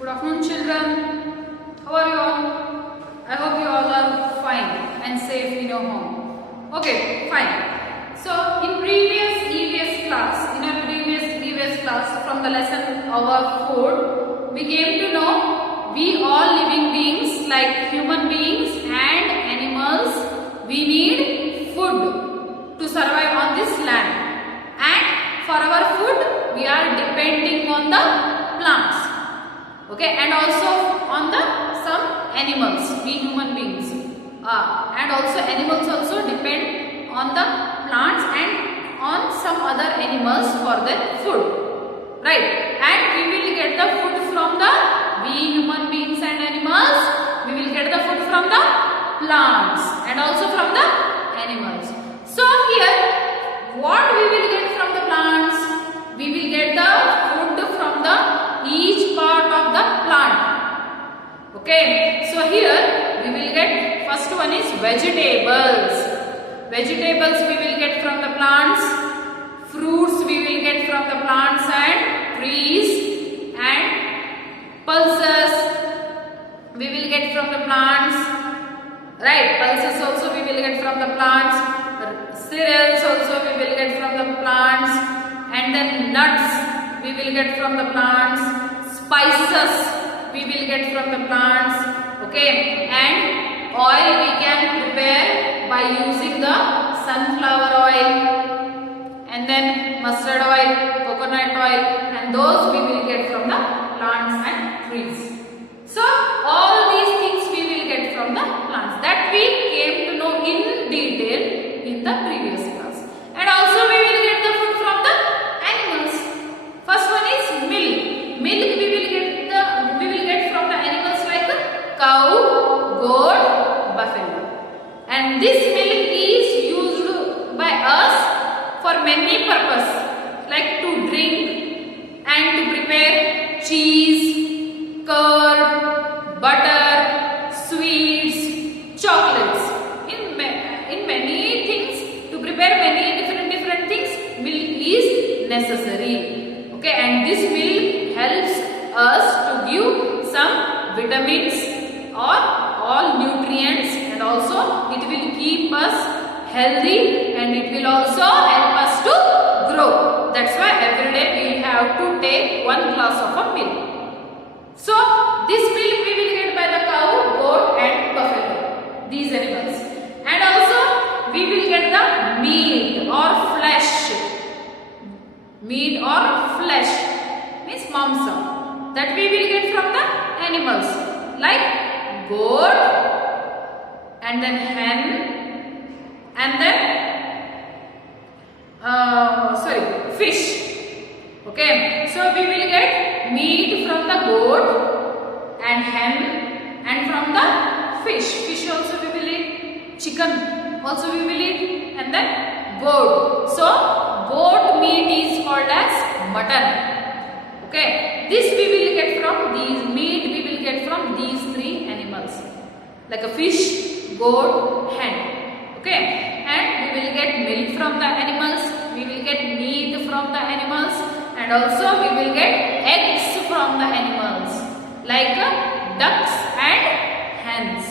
Good afternoon, children. How are you all? I hope you all are fine and safe in your home. Okay, fine. So, in previous class, from the lesson Our Food, we came to know we all living beings like human beings and animals, we need food to survive on this land. And for our food, we are depending on the plants. Okay, and also on the some animals, we human beings and also animals also depend on the plants and on some other animals for their food, right? And we will get the food from the, we human beings and animals, we will get the food from the plants and also from the animals. So here, what we will get from the plants? We will get the food from the each part of the plant. Okay, so here we will get, first one is vegetables. Vegetables we will get from the plants. Fruits we will get from the plants and trees, and pulses we will get from the plants, right? Pulses also we will get from the plants. Cereals also we will get from the plants, and then nuts we will get from the plants. Spices we will get from the plants. Okay, and oil we can prepare by using the sunflower oil, and then mustard oil, coconut oil, and those we will get from the plants and trees. So all these things we will get from the plants, that we came to know in detail in the previous class. And also we will get the food from the animals. First one is milk. Milk we will get from the animals like cow, goat, buffalo. And this milk is used by us for many purposes, like to drink and to prepare cheese, curd, butter, sweets, chocolates. In many things, to prepare many different things, milk is necessary. Okay, and this milk helps us to give some vitamins or all nutrients, and also it will keep us healthy, and it will also help us to grow. That's why every day we have to take one glass of a milk. So this milk we will get by the cow, goat, and buffalo, these animals. And also we will get the meat or flesh. Meat or flesh means mamsa, that we will get from the animals like goat, and then hen, and then fish. Okay, so we will get meat from the goat and hen, and from the fish. Fish also we will eat, chicken also we will eat, and then goat. So goat meat is called as mutton. Okay, this we will get from these meat we will get from these three animals, like a fish, goat, hen. Okay, and we will get milk from the animals, we will get meat from the animals, and also we will get eggs from the animals like ducks and hens.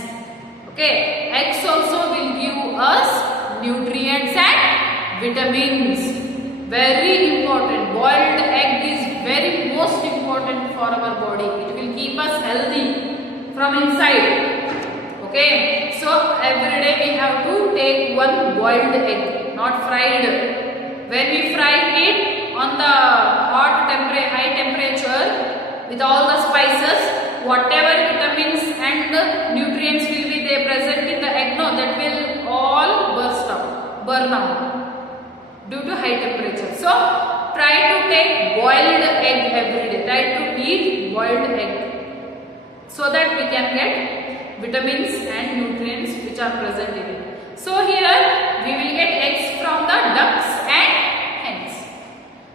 Okay, eggs also will give us nutrients and vitamins. Very important. Boiled egg is very most important for our body. It will keep us healthy from inside. Okay, so every day we have to take one boiled egg, not fried. When we fry it on the high temperature with all the spices, whatever vitamins and nutrients will be there present in the egg, no, that will all burn out due to high temperature. So try to take boiled egg every day. Try to eat boiled egg so that we can get vitamins and nutrients which are present in it. So here we will get eggs from the ducks and hens.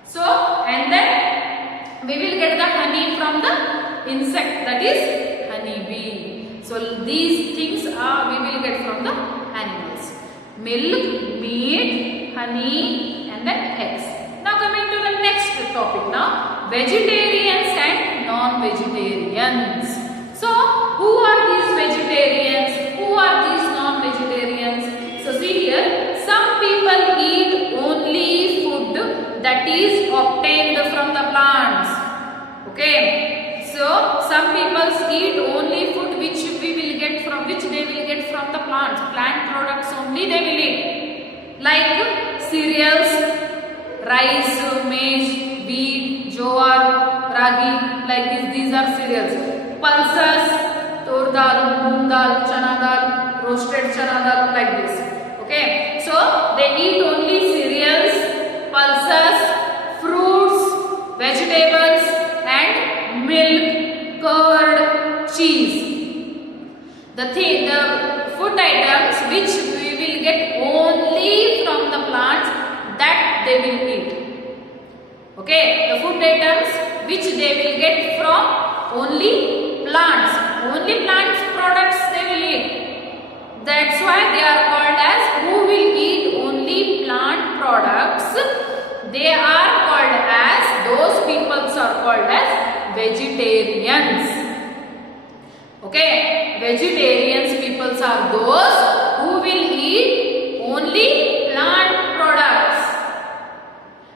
So, and then we will get the honey from the insect, that is honey bee. So these things we will get from the animals. Milk, meat, honey, and then eggs. Now coming to the next topic now, vegetarians and non non-vegetarians. So, who are these vegetarians? Who are these non-vegetarians? So, see here, some people eat only food that is obtained from the plants. Okay. So, some people eat only food which they will get from the plants. Plant products only they will eat. Like cereals, rice, maize, wheat, jowar, ragi, like this. These are cereals. Pulses, tur dal, moong dal, chana dal, roasted chana dal, like this. Okay. So they eat only cereals, pulses, fruits, vegetables, and milk, curd, cheese. The food items which we will get only from the plants, that they will eat. Okay, the food items which they will get from only plants products they will eat. That's why they are called as, who will eat only plant products, they are called as, those peoples are called as vegetarians. Okay, vegetarians peoples are those who will eat only plant products.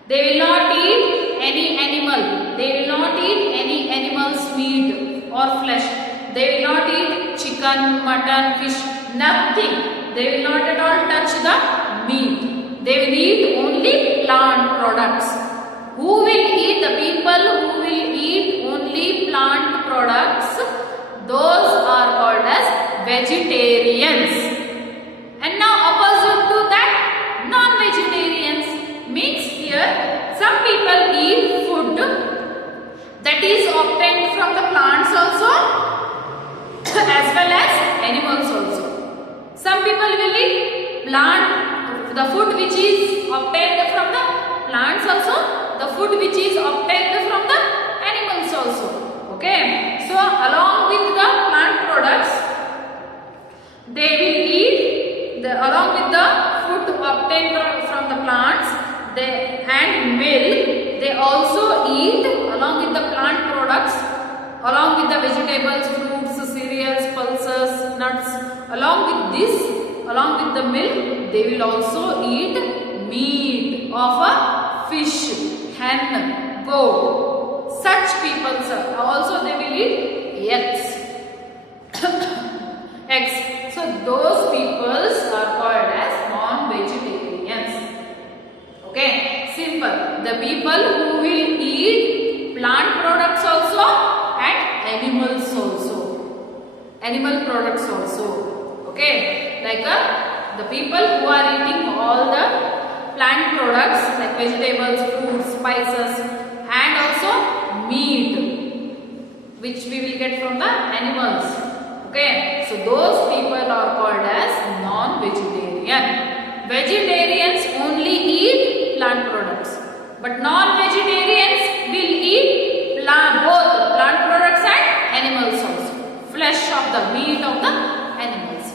They will not eat any animal. They will not eat any animal's meat or flesh. They will not eat chicken, mutton, fish, nothing. They will not at all touch the meat. They will eat only plant products. Who will eat? The people who will eat only plant products, those are called as vegetarians. And now opposite to that, non-vegetarians means here some people eat food that is obtained from the plants also as well as animals also. Some people will eat the food which is obtained from the plants also, the food which is obtained from the animals also. Okay, so along with the plant products, they will eat along with the food obtained from the plants and milk. They also eat along with the plant products, along with the vegetables, fruits, cereals, pulses, nuts. Along with the milk, they will also eat meat of a fish, hen, goat. Such people also they will eat eggs. Eggs. So those peoples are called as non-vegetarians. Okay, simple. The people who will eat plant products also and animals also. Animal products also. Okay, like the people who are eating all the plant products like vegetables, fruits, spices, and also meat which we will get from the animals. Okay, so those people are called as non-vegetarian. Vegetarians only eat plant products, but non-vegetarians will eat both plant products and animals also, flesh of the meat of the animals.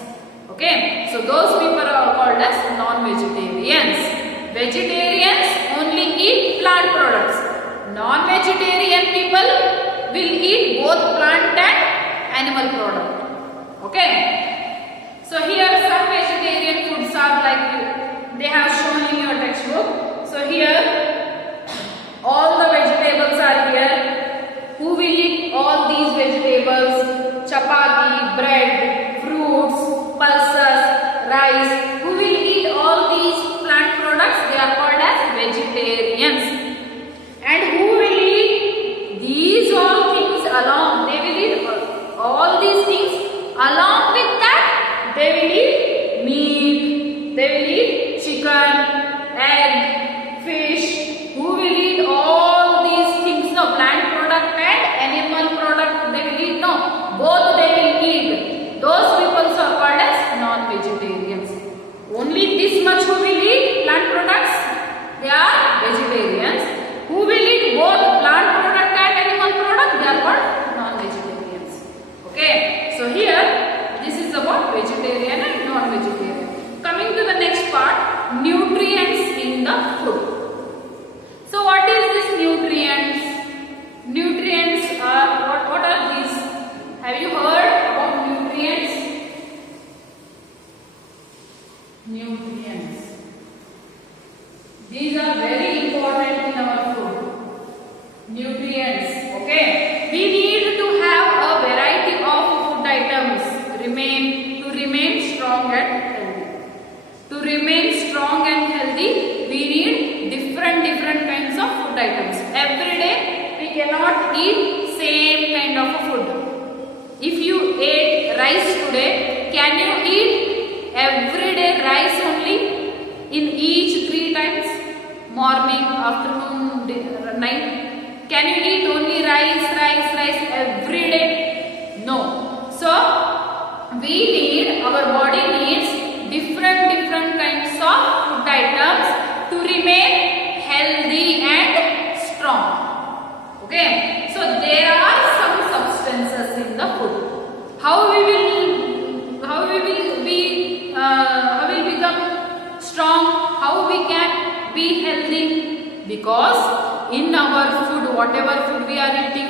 Okay, so those people are called as non-vegetarians. Vegetarians only eat plant products. Non-vegetarian people will eat both plant and animal product. Okay, so here some vegetarian foods are like they have shown in your textbook. So here all the vegetables are here. Who will eat all these vegetables? Chapati, bread, fruits, pulses, rice. Who will eat all these plant products? They are called as vegetarians. And who will eat these all things along? They will eat all these things. Along with that, they will eat meat. They will eat chicken, egg, fish. Who will eat all these things? No, plant product and animal product. They will eat. No, both they will eat. Those people are called as non-vegetarians. Only this much who will eat plant products, they are vegetarians. Who will eat both plant product and animal product, they are called non-vegetarians. Okay, so here this is about vegetarian and non-vegetarian. Coming to the next part, nutrients in the food. So what is this nutrients? Nutrients are Every day we cannot eat same kind of a food. If you ate rice today, can you eat every day rice only in each 3 times? Morning, afternoon, night. Can you eat only rice every day? No. So our body needs different kinds of food items to remain healthy and strong. Okay. So there are some substances in the food. How we will become strong? How we can be healthy? Because in our food, whatever food we are eating,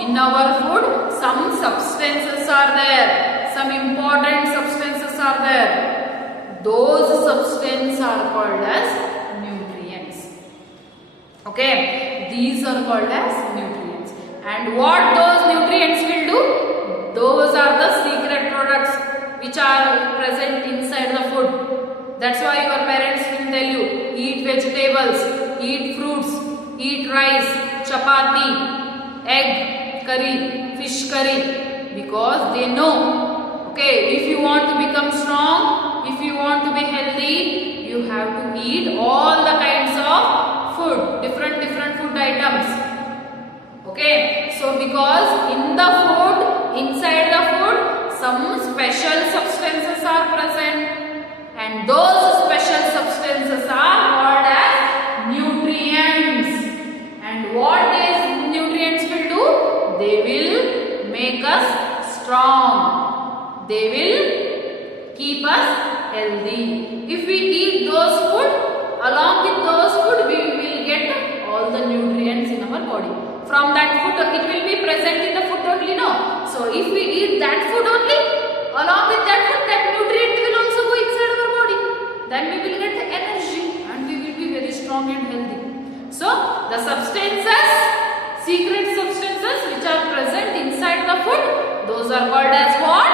in our food some substances are there, some important substances are there. Those substances are called as nutrients. Okay, these are called as nutrients. And what those nutrients will do? Those are the secret products which are present inside the food. That's why your parents will tell you, eat vegetables, eat fruits, eat rice, chapati, egg curry, fish curry, because they know, okay, if you want to become strong, if you want to be healthy, you have to eat all the kinds of food, different food items. Okay, so because in the food, inside the food, some special substances are present, and those special substances are called as nutrients. And what these nutrients will do? They will make us strong. They will keep us healthy. If we eat those food, along with those food, we will get all the nutrients in our body. From that food, it will be present in the food only, no? So if we eat that food only, along with that food, that nutrient will also go inside our body. Then we will get the energy and we will be very strong and healthy. So the substances, secret substances which are present inside the food, those are called as what?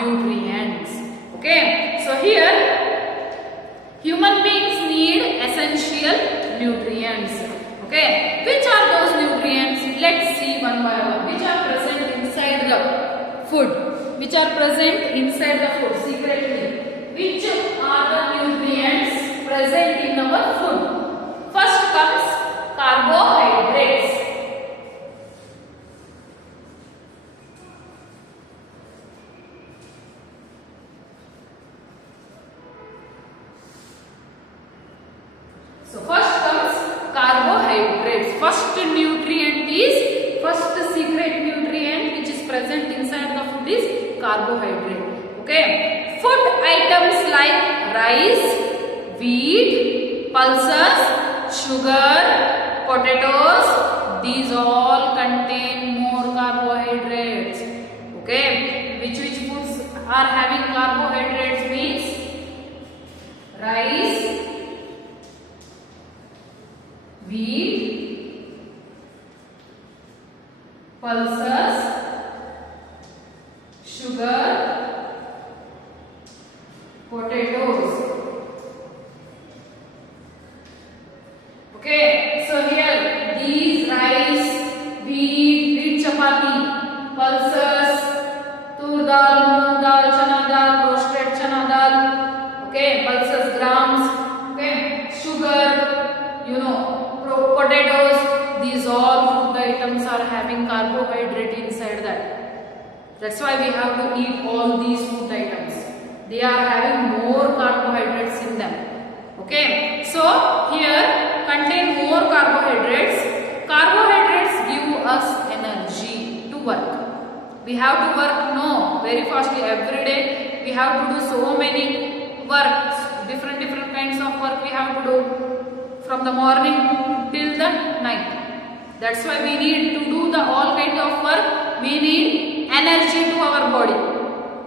Nutrients. Okay. So here, human beings need essential nutrients. Okay. Which are those nutrients? Let's see one by one. Which are present inside the food? Which are present inside the food secretly? Which are the nutrients present in our food? First comes carbohydrates. So first comes carbohydrates. First nutrient is, first secret nutrient which is present inside the food is carbohydrate. Okay. Food items like rice, wheat, pulses, sugar, potatoes, these all contain more carbohydrates. Okay. Which foods are having carbohydrates means rice, wheat, pulses, sugar, potatoes. Okay, so here these rice, wheat chapati, pulses, tur dal, moong dal, chana dal, roasted chana dal. Okay, pulses grams. Okay, sugar, potatoes. These all food items are having carbohydrate inside that. That's why we have to eat all these food items. They are having more carbohydrates in them. Okay. So here contain more carbohydrates. Carbohydrates give us energy to work. We have to work very fastly every day. We have to do so many works, different kinds of work we have to do from the morning till the night. That's why we need to do all kind of work. We need energy to our body.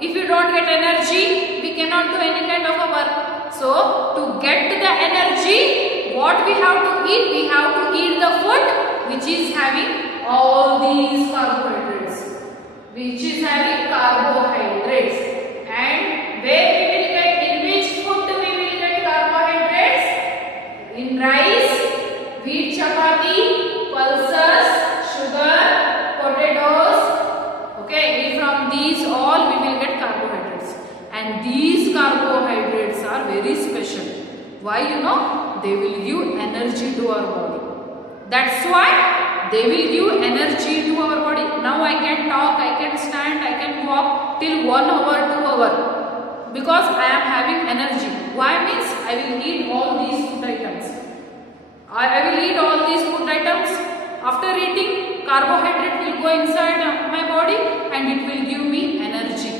If you don't get energy, we cannot do any kind of a work. So to get the energy, what we have to eat? We have to eat the food which is having all these carbohydrates. Which is having carbohydrates. And where we will get, in which food we will get carbohydrates? In rice, wheat chapati, Why? They will give energy to our body. That's why they will give energy to our body. Now I can talk, I can stand, I can walk till 1 hour, 2 hour, because I am having energy. Why? Means I will eat all these food items. I will eat all these food items. After eating, carbohydrate will go inside my body and it will give me energy.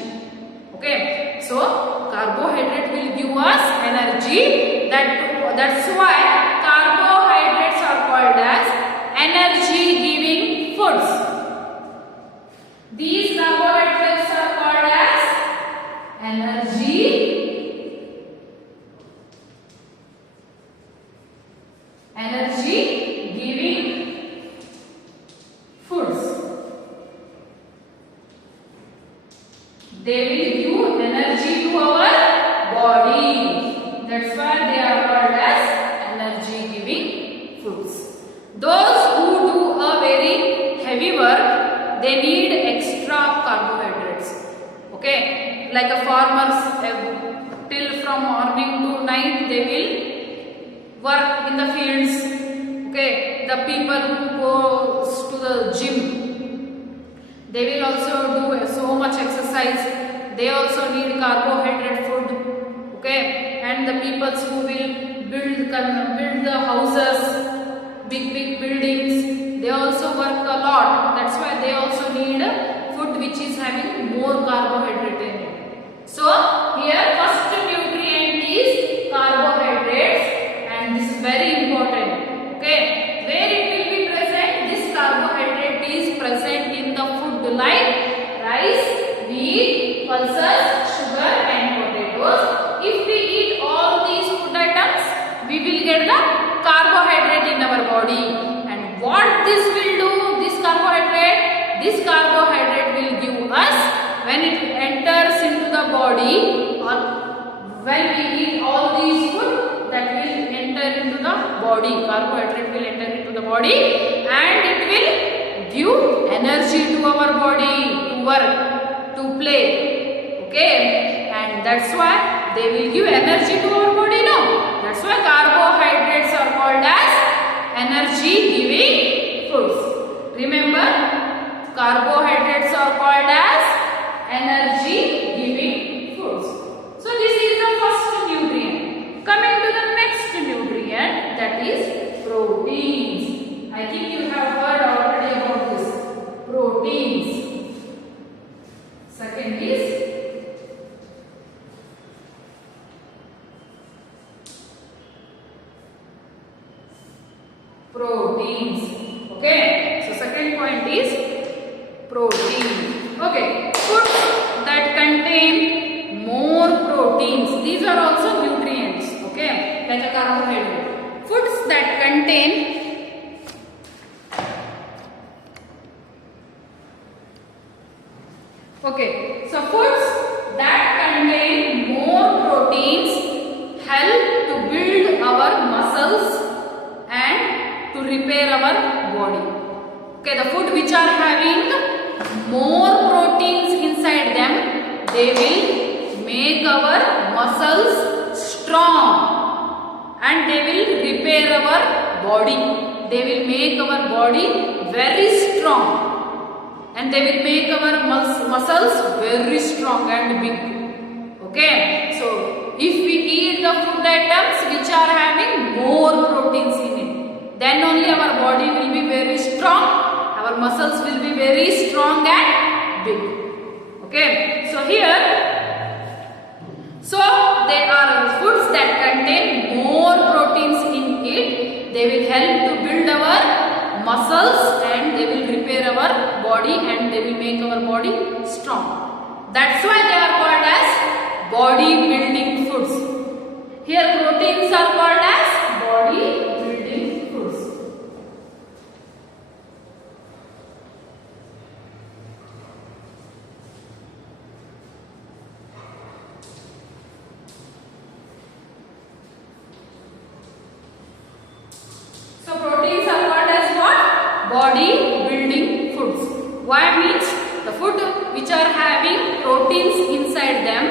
Okay, so carbohydrate will give us energy. That's why carbohydrates are called as energy giving foods. These carbohydrates are called as energy giving foods. They will give energy to our body. That's why they are called as energy giving foods. Those who do a very heavy work, they need extra carbohydrates. Okay, like a farmers, till from morning to night they will work in the fields. Okay, the people who goes to the gym, they will also do so much exercise. They also need carbohydrate food. Okay, and the people who will build the houses, big buildings, they also work a lot. That's why they also need food which is having more carbohydrate in it. So here first nutrient is carbohydrates, and this is very important. Okay, where it will be present? This carbohydrate is present in the food like rice, wheat, pulses, sugar and potatoes. If we eat all these food items, we will get the carbohydrate in our body. And what this will do, this carbohydrate will give us, when it enters into the body, or when we eat all these food, that will enter into the body. Carbohydrate will enter into the body and it will give energy to our body to work, to play. Okay, and that's why they will give energy to our body. No, that's why carbohydrates are called as energy giving foods. Remember, carbohydrates are called as energy giving foods. So this is the first nutrient. Coming to the next nutrient, that is proteins. I think you have heard already about this. Proteins. Second is proteins. Okay, so second point is protein. Okay, foods that contain more proteins. These are also nutrients. Okay, like a carbohydrate. Foods that contain so foods that contain more proteins help to build our muscles and to repair our body. Okay, the food which are having more proteins inside them, they will make our muscles strong and they will repair our body. They will make our body very strong. And they will make our muscles very strong and big. Okay, so if we eat the food items which are having more proteins in it, then only our body will be very strong, our muscles will be very strong and big. Okay, so here, so there are foods that contain more proteins in it. They will help to build our muscles and they will repair our body and they will make our body strong. That's why they are called as body building foods. Here proteins are called as body building foods. So proteins are called as what? Body building foods. Why? Means the food which are having proteins inside them,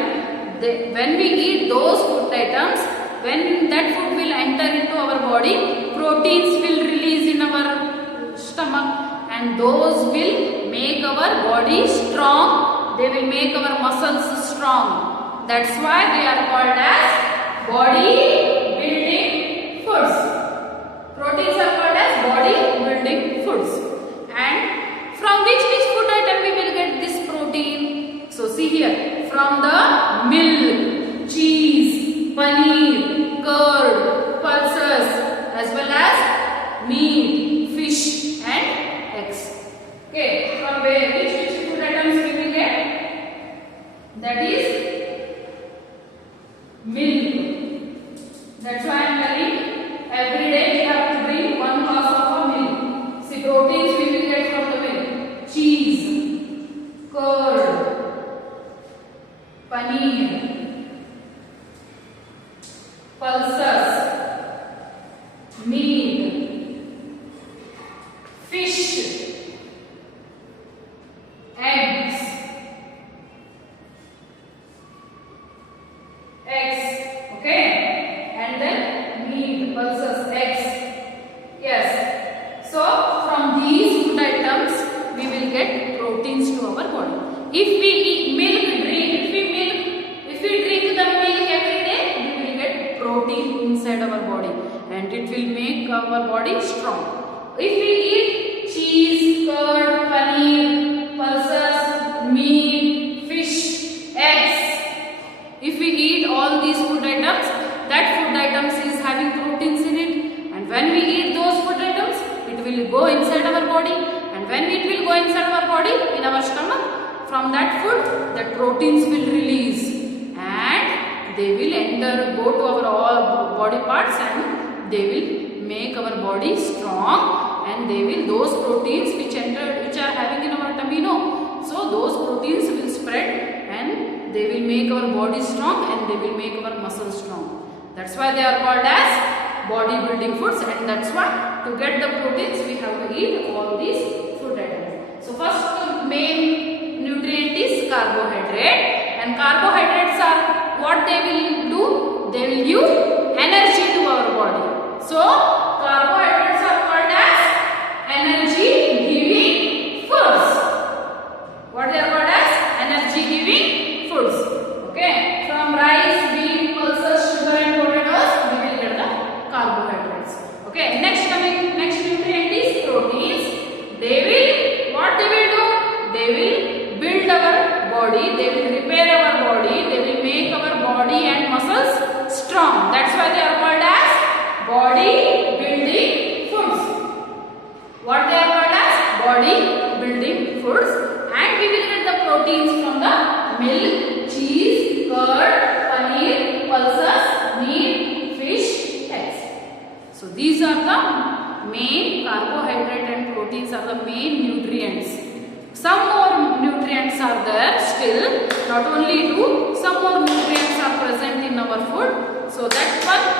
when we eat those food items, when that food will enter into our body, proteins will release in our stomach, and those will make our body strong. They will make our muscles strong. That's why they are called as body building foods. Proteins are called as body building foods. And from which food item we will get this protein? So see here, from the milk, cheese, paneer, curd, pulses, as well as meat, fish and eggs. Okay, from which food items we will get? That is milk. That's why I am telling every day we have to drink 1 glass of milk. See, proteins we will get from the milk. Cheese, curd, paneer, pulses, meat, fish, eggs, okay, and then meat, pulses, eggs. Yes. So from these food items we will get proteins to our body. If we eat milk, if we drink the milk every day, we will get protein inside our body, and it will make our body strong. If we eat cheese, curd, paneer, pulses, meat, fish, eggs, if we eat all these food items, that food items is having proteins in it, and when we eat those food items, it will go inside our body, and when it will go inside our body, in our stomach, from that food, the proteins will release, and they will enter, go to our all body parts, and they will make our body strong, and they will, those proteins which are having in our tummy, so those proteins will spread, and they will make our body strong, and they will make our muscles strong. That's why they are called as body building foods, and that's why to get the proteins we have to eat all these food items. So first main nutrient is carbohydrate, and carbohydrates are what they will do? They will give energy to our body. So carbohydrates are called as energy giving foods. What they are called as? Energy giving foods. Okay, from rice, wheat, pulses, sugar and potatoes we will get the carbohydrates. Okay, next nutrient is proteins. They will, what they will do? They will build our body, they will repair our body, they will make our body and muscles strong. That's why they are called as body building foods. What they are called as? Body building foods. And we will get the proteins from the milk, cheese, curd, paneer, pulses, meat, fish, eggs. So these are the main carbohydrate and proteins are the main nutrients. Some more nutrients are there still, not only two, some more nutrients are present in our food. So that one